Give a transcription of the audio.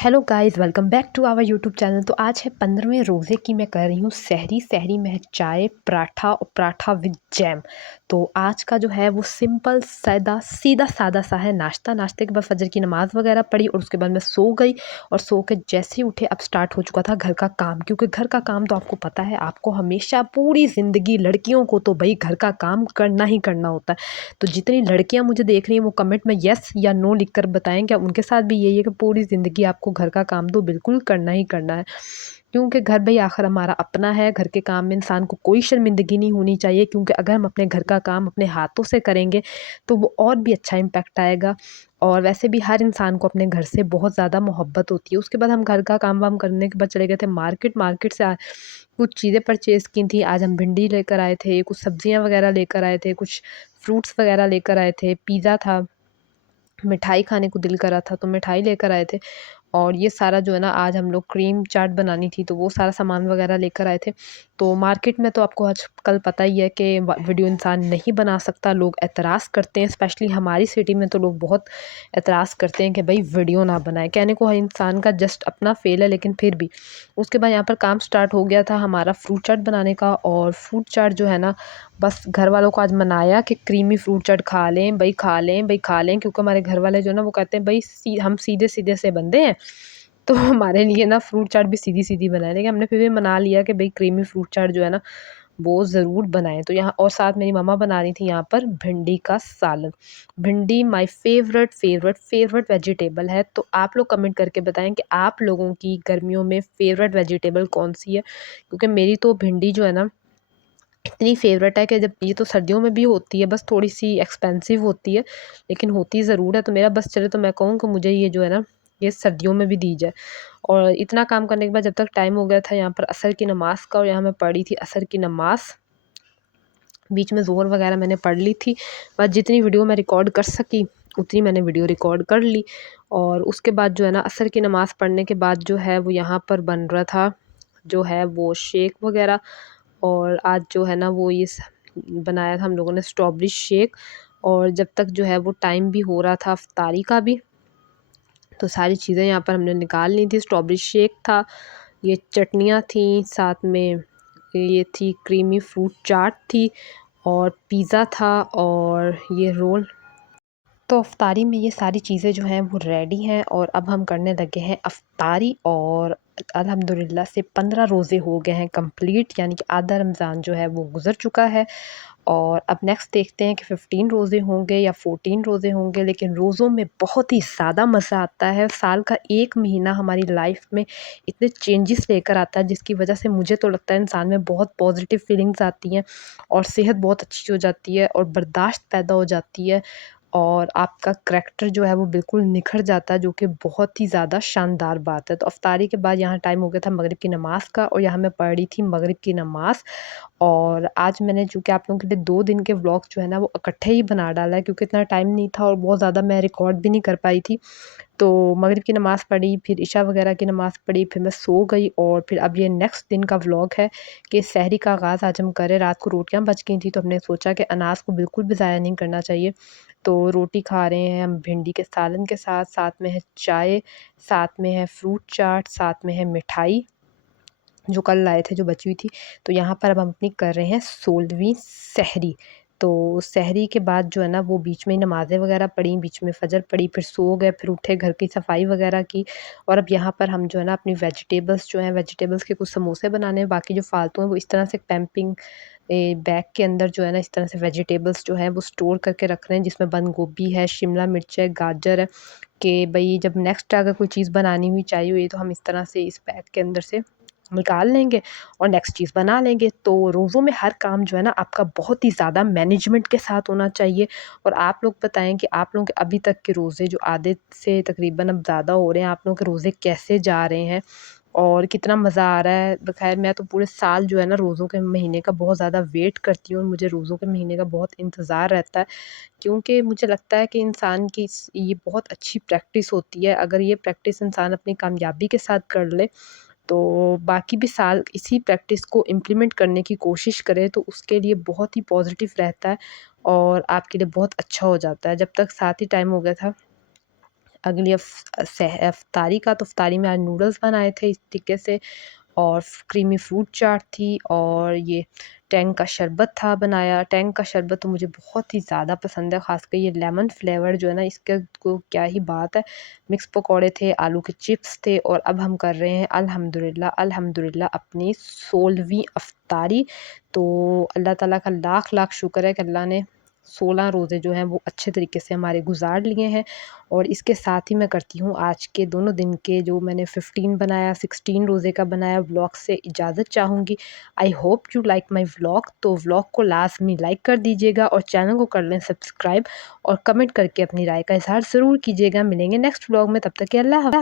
Hello guys, welcome back to our YouTube channel. तो आज है 15वें रोज़े की मैं कर रही हूँ सहरी। सहरी में है चाय, पराठा और पराठा विद जैम। तो आज का जो है वो सिंपल सादा सीधा सादा सा है नाश्ता। नाश्ते के बाद फजर की नमाज़ वगैरह पढ़ी और उसके बाद मैं सो गई। और सो के जैसे ही उठे अब स्टार्ट हो चुका था घर का काम, क्योंकि घर का काम तो आपको पता है, आपको हमेशा पूरी ज़िंदगी लड़कियों को तो भाई घर का काम करना ही करना होता है। तो जितनी लड़कियां मुझे देख रही हैं वो कमेंट में येस या नो लिखकर बताएं, क्या उनके साथ भी यही है कि पूरी ज़िंदगी आपको घर का काम तो बिल्कुल करना ही करना है। क्योंकि घर भाई आखिर हमारा अपना है। घर के काम में इंसान को कोई शर्मिंदगी नहीं होनी चाहिए, क्योंकि अगर हम अपने घर का काम अपने हाथों से करेंगे तो वो और भी अच्छा इम्पैक्ट आएगा। और वैसे भी हर इंसान को अपने घर से बहुत ज़्यादा मोहब्बत होती है। उसके बाद हम घर का काम वाम करने के बाद चले गए थे मार्केट। मार्केट से कुछ चीज़ें परचेज़ की थी। आज हम भिंडी लेकर आए थे, कुछ सब्जियां वगैरह लेकर आए थे, कुछ फ्रूट्स वगैरह लेकर आए थे, पिज़्ज़ा था, मिठाई खाने को दिल करा था तो मिठाई लेकर आए थे। और ये सारा जो है ना, आज हम लोग क्रीम चाट बनानी थी तो वो सारा सामान वगैरह लेकर आए थे। तो मार्केट में तो आपको आजकल पता ही है कि वीडियो इंसान नहीं बना सकता, लोग एतराज़ करते हैं। स्पेशली हमारी सिटी में तो लोग बहुत एतराज़ करते हैं कि भाई वीडियो ना बनाए। कहने को हर इंसान का जस्ट अपना फेल है, लेकिन फिर भी। उसके बाद यहाँ पर काम स्टार्ट हो गया था हमारा फ्रूट चाट बनाने का। और फ्रूट चाट जो है ना, बस घर वालों को आज मनाया कि क्रीमी फ्रूट चाट खा लें भाई, खा लें भाई, खा लें। क्योंकि हमारे घर वाले जो है ना वो कहते हैं भाई हम सीधे सीधे से बंदे हैं, तो हमारे लिए ना फ्रूट चाट भी सीधी-सीधी बनाए। लेकिन हमने फिर भी मना लिया कि भई क्रीमी फ्रूट चाट जो है ना, वो ज़रूर बनाएँ। तो यहाँ और साथ मेरी मम्मा बना रही थी यहाँ पर भिंडी का सालन। भिंडी my favourite, favourite, favourite vegetable है। तो आप लोग कमेंट करके बताएँ कि आप लोगों की गर्मियों में फ़ेवरेट वेजिटेबल कौन-सी है? क्योंकि मेरी तो भिंडी जो है ना, इतनी फ़ेवरेट है कि जब ये तो सर्दियों में भी होती है, बस थोड़ी-सी एक्सपेंसिव होती है, लेकिन होती ज़रूर है। तो मेरा बस चले तो मैं कहूँ कि मुझे ये जो है ना, ये सर्दियों में भी दी जाए। और इतना काम करने के बाद जब तक टाइम हो गया था यहाँ पर असर की नमाज़ का, और यहाँ मैं पढ़ी थी असर की नमाज़। बीच में ज़ोहर वगैरह मैंने पढ़ ली थी। बस जितनी वीडियो मैं रिकॉर्ड कर सकी, उतनी मैंने वीडियो रिकॉर्ड कर ली। और उसके बाद जो है ना, असर की नमाज़ पढ़ने के बाद जो है वो यहाँ पर बन रहा था, जो है वो शेक वगैरह। और आज जो है ना वो बनाया था हम लोगों ने स्ट्रॉबेरी शेक। और जब तक जो है वो टाइम भी हो रहा था इफ्तारी का भी, तो सारी चीज़ें यहाँ पर हमने निकाल ली थी। स्ट्रॉबेरी शेक था, ये चटनियाँ थी, साथ में ये थी क्रीमी फ्रूट चाट थी, और पिज़्ज़ा था, और ये रोल। तो अफ्तारी में ये सारी चीज़ें जो हैं वो रेडी हैं, और अब हम करने लगे हैं अफ्तारी। और अल्हम्दुलिल्लाह से 15 रोज़े हो गए हैं कंप्लीट, यानी कि आधा रमज़ान जो है वो गुज़र चुका है। और अब नेक्स्ट देखते हैं कि 15 रोज़े होंगे या 14 रोज़े होंगे। लेकिन रोज़ों में बहुत ही ज़्यादा मज़ा आता है। साल का एक महीना हमारी लाइफ में इतने चेंजेस लेकर आता है, जिसकी वजह से मुझे तो लगता है इंसान में बहुत पॉजिटिव फीलिंग्स आती हैं, और सेहत बहुत अच्छी हो जाती है, और बर्दाश्त पैदा हो जाती है, और आपका करैक्टर जो है वो बिल्कुल निखर जाता है, जो कि बहुत ही ज़्यादा शानदार बात है। तो अफ्तारी के बाद यहाँ टाइम हो गया था मगरिब की नमाज़ का, और यहाँ मैं पढ़ रही थी मगरिब की नमाज़। और आज मैंने चूँकि आप लोगों के लिए 2 दिन के व्लॉग जो है ना वो इकट्ठे ही बना डाला है, क्योंकि इतना टाइम नहीं था और बहुत ज़्यादा मैं रिकॉर्ड भी नहीं कर पाई थी। तो मगरिब की नमाज़ पढ़ी, फिर इशा वगैरह की नमाज़ पढ़ी, फिर मैं सो गई। और फिर अब ये नेक्स्ट दिन का व्लॉग है कि सहरी का आगाज़ आज हम करें। रात को रोटियाँ बच गई थी, तो हमने सोचा कि अनाज को बिल्कुल भी ज़ाया नहीं करना चाहिए। तो रोटी खा रहे हैं हम भिंडी के सालन के साथ, साथ में है चाय, साथ में है फ्रूट चाट, साथ में है मिठाई जो कल लाए थे, जो बची हुई थी। तो यहाँ पर अब हम अपनी कर रहे हैं 16वीं सहरी। तो सहरी के बाद जो है ना वो बीच में ही नमाज़ें वगैरह पढ़ी, बीच में फ़जर पढ़ी, फिर सो गए, फिर उठे, घर की सफाई वगैरह की। और अब यहाँ पर हम जो है ना अपनी वेजिटेबल्स जो हैं, वेजिटेबल्स के कुछ समोसे बनाने हैं, बाकी जो फ़ालतू हैं वो इस तरह से पैम्पिंग बैग के अंदर जो है ना, इस तरह से वेजिटेबल्स जो हैं वो स्टोर करके रख रहे हैं, जिसमें बंद गोभी है, शिमला मिर्च है, गाजर है, कि भई जब नेक्स्ट अगर कोई चीज़ बनानी हुई चाहिए हुई तो हम इस तरह से इस बैग के अंदर से निकाल लेंगे और नेक्स्ट चीज़ बना लेंगे। तो रोज़ों में हर काम जो है ना आपका बहुत ही ज़्यादा मैनेजमेंट के साथ होना चाहिए। और आप लोग बताएँ कि आप लोगों के अभी तक के रोज़े जो आधे से तकरीबन अब ज़्यादा हो रहे हैं, आप लोगों के रोज़े कैसे जा रहे हैं और कितना मज़ा आ रहा है? ख़ैर मैं तो पूरे साल जो है ना रोज़ों के महीने का बहुत ज़्यादा वेट करती हूँ और मुझे रोज़ों के महीने का बहुत इंतज़ार रहता है। क्योंकि मुझे लगता है कि इंसान की ये बहुत अच्छी प्रैक्टिस होती है। अगर ये प्रैक्टिस इंसान अपनी कामयाबी के साथ कर ले, तो बाकी भी साल इसी प्रैक्टिस को इम्प्लीमेंट करने की कोशिश करे, तो उसके लिए बहुत ही पॉजिटिव रहता है और आपके लिए बहुत अच्छा हो जाता है। जब तक साथ ही टाइम हो गया था अगली इफ्तारी का, तो इफ्तारी में आज नूडल्स बनाए थे इस तरीके से, और क्रीमी फ्रूट चाट थी, और ये टैंग का शरबत था बनाया। टैंग का शरबत तो मुझे बहुत ही ज़्यादा पसंद है, ख़ासकर ये लेमन फ्लेवर जो है ना, इसके को क्या ही बात है। मिक्स पकौड़े थे, आलू के चिप्स थे, और अब हम कर रहे हैं अल्हम्दुलिल्लाह अल्हम्दुलिल्लाह अपनी 16वीं इफ्तारी। तो अल्लाह ताला का लाख लाख शुक्र है कि अल्लाह ने 16 रोज़े जो हैं वो अच्छे तरीके से हमारे गुजार लिए हैं। और इसके साथ ही मैं करती हूँ आज के दोनों दिन के, जो मैंने 15 बनाया, 16 रोज़े का बनाया, व्लॉग से इजाज़त चाहूँगी। I hope you like my vlog. तो व्लॉग को लाज़मी लाइक कर दीजिएगा और चैनल को कर लें सब्सक्राइब, और कमेंट करके अपनी राय का इज़हार ज़रूर कीजिएगा। मिलेंगे नेक्स्ट व्लॉग में, तब तक के अल्लाह हाफ़िज़।